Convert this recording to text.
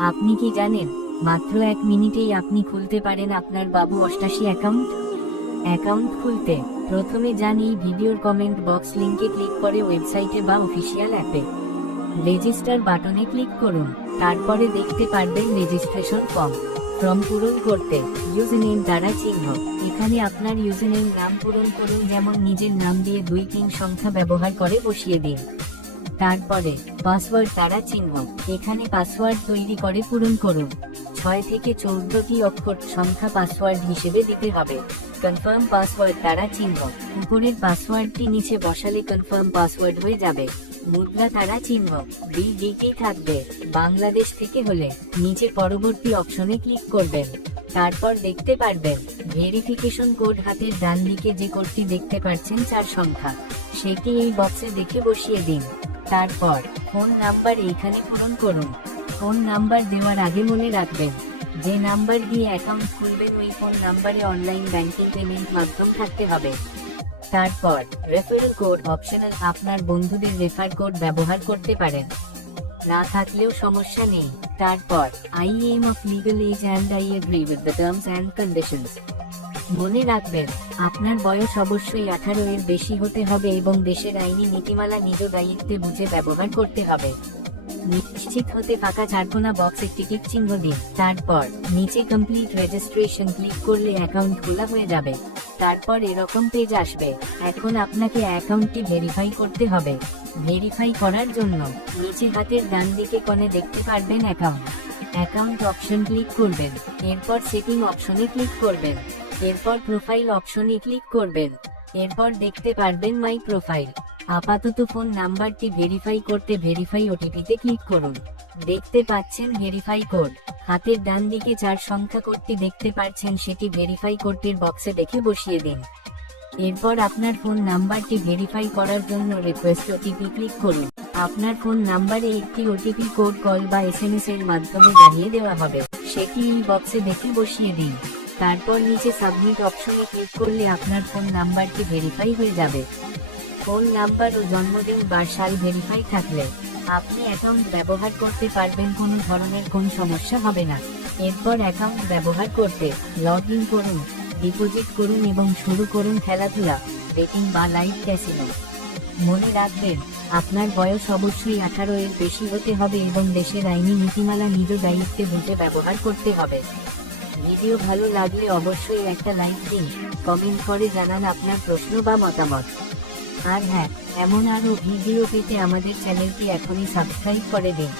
আপনি কি জানেন, মাত্র 1 মিনিটেই আপনি খুলতে পারেন আপনার বাবু 88 অ্যাকাউন্ট। অ্যাকাউন্ট খুলতে প্রথমে যান এই ভিডিওর কমেন্ট বক্স লিংকে ক্লিক করে ওয়েবসাইটে বা অফিসিয়াল অ্যাপে রেজিস্টার বাটনে ক্লিক করুন। তারপরে দেখতে পারবেন রেজিস্ট্রেশন ফর্ম পূরণ করতে ইউজারনেম দ্বারা চিহ্ন। এখানে আপনার ইউজারনেম নাম পূরণ করুন, যেমন নিজের নাম দিয়ে 2-3 সংখ্যা ব্যবহার করে বসিয়ে দিন। তারপরে পাসওয়ার্ড দ্বারা চিহ্ন, এখানে পাসওয়ার্ড তৈরি করে পূরণ করুন। 6 থেকে 14টি অক্ষর সংখ্যা পাসওয়ার্ড হিসেবে দিতে হবে। কনফার্ম পাসওয়ার্ড দ্বারা চিহ্ন, উপরের পাসওয়ার্ডটি নিচে বসালে কনফার্ম পাসওয়ার্ড হয়ে যাবে। মুদ্রা দ্বারা চিহ্ন, বিডিটি থাকবে। বাংলাদেশ থেকে হলে নিচে পরবর্তী অপশনে ক্লিক করবেন। তারপর দেখতে পারবেন ভেরিফিকেশন কোড, হাতের ডান দিকে যে কোডটি দেখতে পাচ্ছেন 4 সংখ্যা, সেটি এই বক্সে দেখে বসিয়ে দিন। তারপর ফোন নাম্বার এইখানে পূরণ করুন। ফোন নাম্বার দেওয়ার আগে মনে রাখবেন, যে নাম্বার দিয়ে অ্যাকাউন্ট খুলবেন ওই ফোন নাম্বারে অনলাইন ব্যাংকিং পেমেন্ট মাধ্যম থাকতে হবে। তারপর রেফারেল কোড অপশনাল, আপনার বন্ধুদের রেফার কোড ব্যবহার করতে পারেন, না থাকলেও সমস্যা নেই। তারপর I am of legal age and I agree with the terms and conditions. মনে রাখবেন, আপনার বয়স অবশ্যই 18 এর বেশি হতে হবে এবং দেশের আইনি নীতিমালা নিজ দায়িত্বে বুঝে ব্যবহার করতে হবে। নিশ্চিত হতে ফাঁকা 4 বক্স একটি টিক চিহ্ন দিন। তারপর নিচে কমপ্লিট রেজিস্ট্রেশন ক্লিক করলে অ্যাকাউন্ট খোলা হয়ে যাবে। তারপর এরকম পেজ আসবে। এখন আপনাকে অ্যাকাউন্টটি ভেরিফাই করতে হবে। ভেরিফাই করার জন্য নিচে হাতের ডান দিকে কোণে দেখতে পারবেন অ্যাকাউন্ট অপশন ক্লিক করবেন। এরপর সেটিং অপশনে ক্লিক করবেন। এরপর প্রোফাইল অপশনে ক্লিক করবেন। এরপর দেখতে পারবেন মাই প্রোফাইল। আপাতত ফোন নাম্বারটি ভেরিফাই করতে ভেরিফাই ওটিপিতে ক্লিক করুন। দেখতে পাচ্ছেন ভেরিফাই কোড, হাতের ডান দিকে 4 সংখ্যা কোডটি দেখতে পাচ্ছেন, সেটি ভেরিফাই কোডটির বক্সে দেখে বসিয়ে দিন। এরপর আপনার ফোন নাম্বারটি ভেরিফাই করার জন্য রিকোয়েস্ট ওটিপি ক্লিক করুন। আপনার ফোন নাম্বারে একটি ওটিপি কোড কল বা এসএমএস এর মাধ্যমে জানিয়ে দেওয়া হবে, সেটি এই বক্সে দেখে বসিয়ে দিন। তারপর নিচে সাবমিট অপশনে ক্লিক করলে আপনার ফোন নাম্বারটি ভেরিফাই হয়ে যাবে। ফোন নাম্বার ও জন্মদিন বা সাল ভেরিফাই থাকলে আপনি অ্যাকাউন্ট ব্যবহার করতে পারবেন, কোনো ধরনের কোন সমস্যা হবে না। এরপর অ্যাকাউন্ট ব্যবহার করতে লগ ইন করুন, ডিপোজিট করুন এবং শুরু করুন খেলাধুলা, বেটিং বা লাইভ ক্যাসিনো। মনে রাখবেন, আপনার বয়স অবশ্যই 18 এর বেশি হতে হবে এবং দেশের আইনি নীতিমালা নিজ দায়িত্বে বুঝে ব্যবহার করতে হবে। ভিডিও ভালো লাগলে অবশ্যই একটা লাইক দিন, কমেন্ট করে জানান আপনার প্রশ্ন বা মতামত। আর হ্যাঁ, এমন আরও ভিডিও পেতে আমাদের চ্যানেলটি এখনই সাবস্ক্রাইব করে দিন।